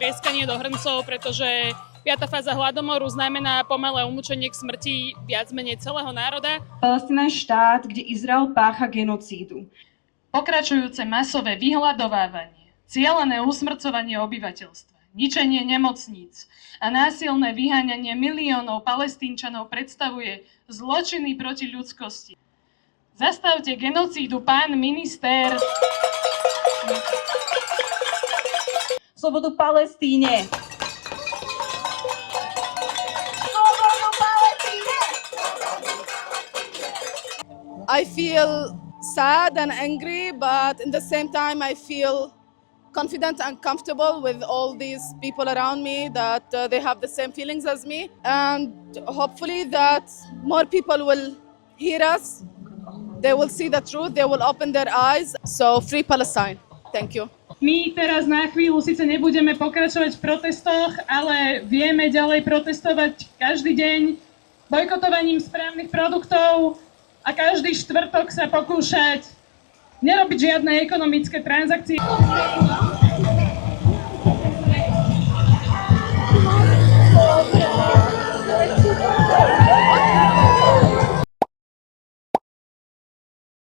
Trieskanie do hrncov, pretože 5. fáza hladomoru znamená pomalé umúčenie k smrti viac menej celého národa. Palestína je štát, kde Izrael pácha genocídu. Pokračujúce masové vyhľadovávanie, cielené usmrcovanie obyvateľstva, ničenie nemocníc a násilné vyháňanie miliónov Palestínčanov predstavuje zločiny proti ľudskosti. Zastavte genocídu, pán minister! Slobodu Palestíne! I feel sad and angry, but in the same time I feel confident and comfortable with all these people around me that they have the same feelings as me, and hopefully that more people will hear us, they will see the truth, they will open their eyes. So free Palestine. Thank you. My teraz na chvíľu síce nebudeme pokračovať v protestoch, ale vieme ďalej protestovať každý deň bojkotovaním správnych produktov a každý štvrtok sa pokúšať nerobiť žiadne ekonomické transakcie.